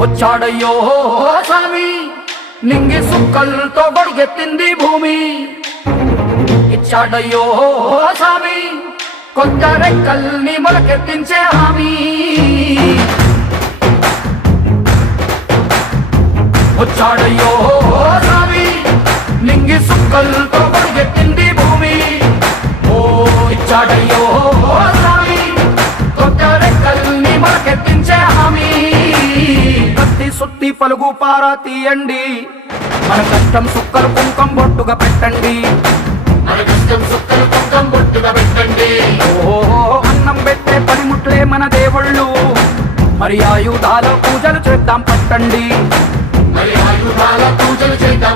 వచ్చాడయ్యో స్వామి నింగి సుక్కలతో గొడుగెత్తింది భూమి ఇచ్చాడయ్యో స్వామి కొత్త రెక్కల్ని మొలకెత్తించే హామీ వచ్చాడయ్యో స్వామి నింగి సుక్కలతో గొడుగెత్తింది భూమి ఓ ఇచ్చాడయ్యో స్వామి కొత్త రెక్కల్ని మొలకెత్తించే హామీ కత్తి సుత్తి పలుగు పారా తీయండి మన కష్టం సుక్కలు కుంకం బొట్టుగా పెట్టండి మన కష్టం సుక్కలు కుంకం బొట్టుగా పెట్టండి ఓ అన్నం పెట్టే పనిముట్లే మన దేవుళ్ళు మరి ఆయుధాల పూజలు చేద్దాం పట్టండి మరి ఆయుధాల పూజలు చేద్దాం